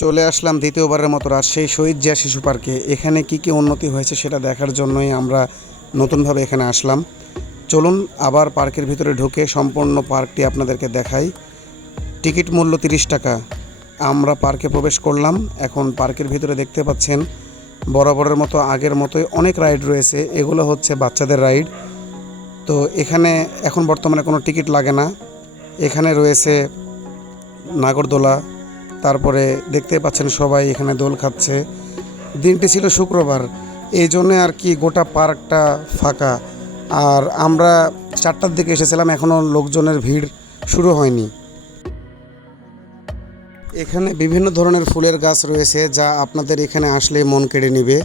চলে আসলাম দ্বিতীয়বারের মতো রাজশাহী শহীদ জিয়া শিশু পার্কে। এখানে কি কি উন্নতি হয়েছে সেটা দেখার জন্যই আমরা নতুনভাবে এখানে আসলাম। চলুন আবার পার্কের ভিতরে ঢুকে সম্পূর্ণ পার্কটি আপনাদেরকে দেখাই। টিকিট মূল্য তিরিশ টাকা। আমরা পার্কে প্রবেশ করলাম। এখন পার্কের ভিতরে দেখতে পাচ্ছেন, বরাবরের মতো আগের মতোই অনেক রাইড রয়েছে। এগুলো হচ্ছে বাচ্চাদের রাইড। তো এখানে এখন বর্তমানে কোনো টিকিট লাগে না। এখানে রয়েছে নাগরদোলা তারপরে দেখতে পাচ্ছেন সবাই এখানে দোল খাচ্ছে। দিনটি ছিল শুক্রবার। এই জন্যে আর কি গোটা পার্কটা ফাঁকা। আর আমরা চারটার দিকে এসেছিলাম, এখনও লোকজনের ভিড় শুরু হয়নি। এখানে বিভিন্ন ধরনের ফুলের গাছ রয়েছে, যা আপনাদের এখানে আসলে মন কেড়ে নেবে।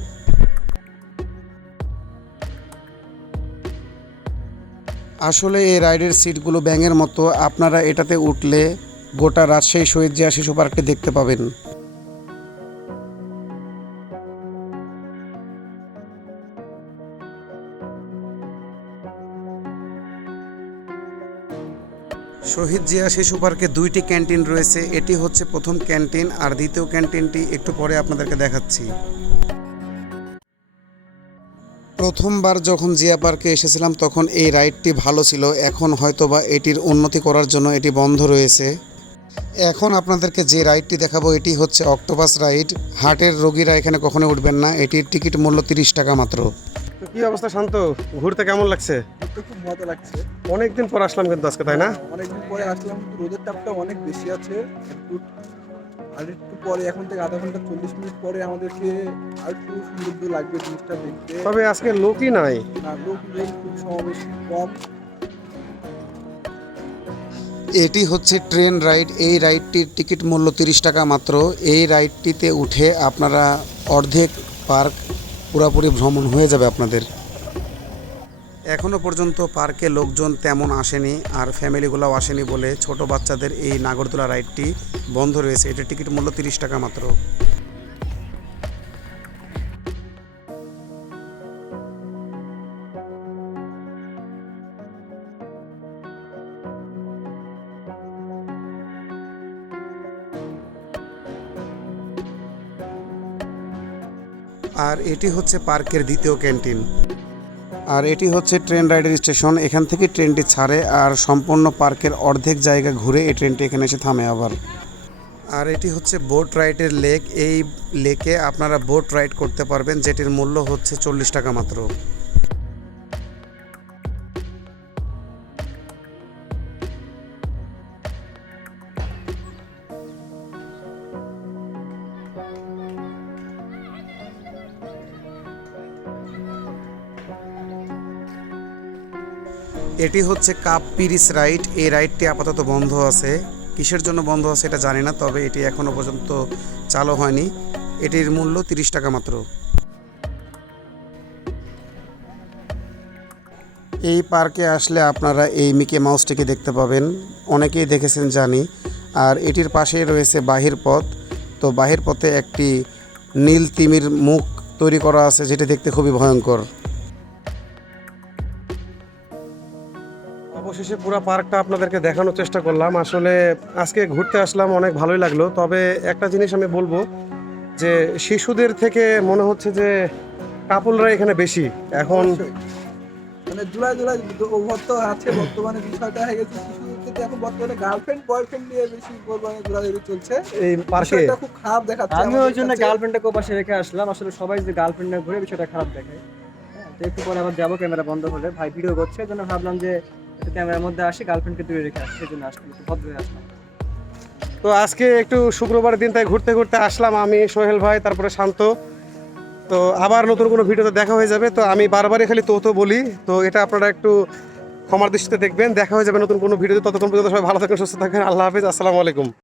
আসলে এই রাইডের সিটগুলো ব্যাঙের মতো। আপনারা এটাতে উঠলে গোটা রাজশাহী শহীদ জিয়া শিশু পার্কটি দেখতে পাবেন। শহীদ জিয়া শিশু পার্কে দুইটি ক্যান্টিন রয়েছে। এটি হচ্ছে প্রথম ক্যান্টিন আর দ্বিতীয় ক্যান্টিনটি একটু পরে আপনাদেরকে দেখাচ্ছি। প্রথমবার যখন জিয়া পার্কে এসেছিলাম তখন এই রাইডটি ভালো ছিল। এখন হয়তোবা এটির উন্নতি করার জন্য এটি বন্ধ রয়েছে। এখন আপনাদেরকে যে রাইডটি দেখাবো এটি হচ্ছে অক্টোপাস রাইড হার্টের রোগীরা এখানে কখনো উঠবেন না। এটির টিকিট মূল্য তিরিশ টাকা মাত্র। কি অবস্থা শান্ত? ঘুরতে কেমন লাগছে? খুব মজা লাগছে। অনেকদিন পর আসলাম কিন্তু আজকে তাই না? অনেকদিন পরে আসলাম। রোদের তাপটা অনেক বেশি আছে। একটু আর একটু পরে এখন থেকে আধা ঘণ্টা চল্লিশ মিনিট পরে আমাদেরকে আর একটু সৌন্দর্য লাগবে জিনিসটা দেখতে। তবে আজকে লোকই নাই। না লোক নেই খুব সমাবেশ কম। এটি হচ্ছে ট্রেন রাইড। এই রাইডটির টিকিট মূল্য তিরিশ টাকা মাত্র। এই রাইডটিতে উঠে আপনারা অর্ধেক পার্ক পুরাপুরি ভ্রমণ হয়ে যাবে আপনাদের। এখনও পর্যন্ত পার্কে লোকজন তেমন আসেনি আর ফ্যামিলিগুলোও আসেনি বলে ছোট বাচ্চাদের এই নাগরদোলা রাইডটি বন্ধ রয়েছে। এটির টিকিট মূল্য তিরিশ টাকা মাত্র। আর এটি হচ্ছে পার্কের দ্বিতীয় ক্যান্টিন। আর এটি হচ্ছে ট্রেন রাইডের স্টেশন। এখান থেকে ট্রেনটি ছাড়ে আর সম্পূর্ণ পার্কের অর্ধেক জায়গা ঘুরে এই ট্রেনটি এখানে এসে থামে আবার। আর এটি হচ্ছে বোট রাইডের লেক। এই লেকে আপনারা বোট রাইড করতে পারবেন, যেটির মূল্য হচ্ছে চল্লিশ টাকা মাত্র। এটি হচ্ছে কাপ পিরিস রাইড। এই রাইডটি আপাতত বন্ধ আছে। কিসের জন্য বন্ধ আছে এটা জানি না, তবে এটি এখনও পর্যন্ত চালু হয়নি। এটির মূল্য তিরিশ টাকা মাত্র। এই পার্কে আসলে আপনারা এই মিকে মাউসটিকে দেখতে পাবেন। অনেকেই দেখেছেন, জানি। আর এটির পাশেই রয়েছে বাহির পথ। তো বাহির পথে একটি নীল তিমির মুখ তৈরি করা আছে, যেটি দেখতে খুবই ভয়ঙ্কর। অবশেষে পুরো পার্কটা আপনাদেরকে দেখানোর চেষ্টা করলাম। আসলে আজকে ঘুরতে আসলাম অনেক ভালোই লাগল। তবে একটা জিনিস আমি বলব যে শিশুদের থেকে মনে হচ্ছে যে কাপলরা এখানে বেশি। এখন মানে জুলাই জুলাই ওভার তো আছে বর্তমানে বিষয়টা হয়ে গেছে। শিশুদের এখন বর্তমানে গার্লফ্রেন্ড বয়ফ্রেন্ড নিয়ে বেশি বর্তমানে ঘোরাঘুরি চলছে। এই পার্কে খুব খারাপ দেখাচ্ছে আমি ওই জন্য কাছে। গার্লফ্রেন্ডটা রেখে আসলাম। আসলে সবাই যদি গার্লফ্রেন্ড ঘুরে বিষয়টা খারাপ দেখে হ্যাঁ, তো একটু পরে আবার যাব ক্যামেরা বন্ধ হলে। ভাই ভিডিও করছে এই জন্য ভাবলাম যে ক্যামেরার মধ্যে আসি গার্লফ্রেন্ডকে দূরে রেখে আসি, সেজন্য আসলাম, একটু আসলাম। তো আজকে একটু শুক্রবার দিন, তাই ঘুরতে ঘুরতে আসলাম আমি, সোহেল ভাই, তারপরে শান্ত। তো আবার নতুন কোনো ভিডিওতে দেখা হয়ে যাবে, তো আমি বারবারই খালি তো তো বলি। তো এটা আপনারা একটু ক্ষমার দৃষ্টিতে দেখবেন, দেখা হয়ে যাবে নতুন কোনো ভিডিওতে। ততক্ষণ পর্যন্ত সবাই ভালো থাকেন, সুস্থ থাকেন, আল্লাহ হাফিজ, আসসালামু আলাইকুম।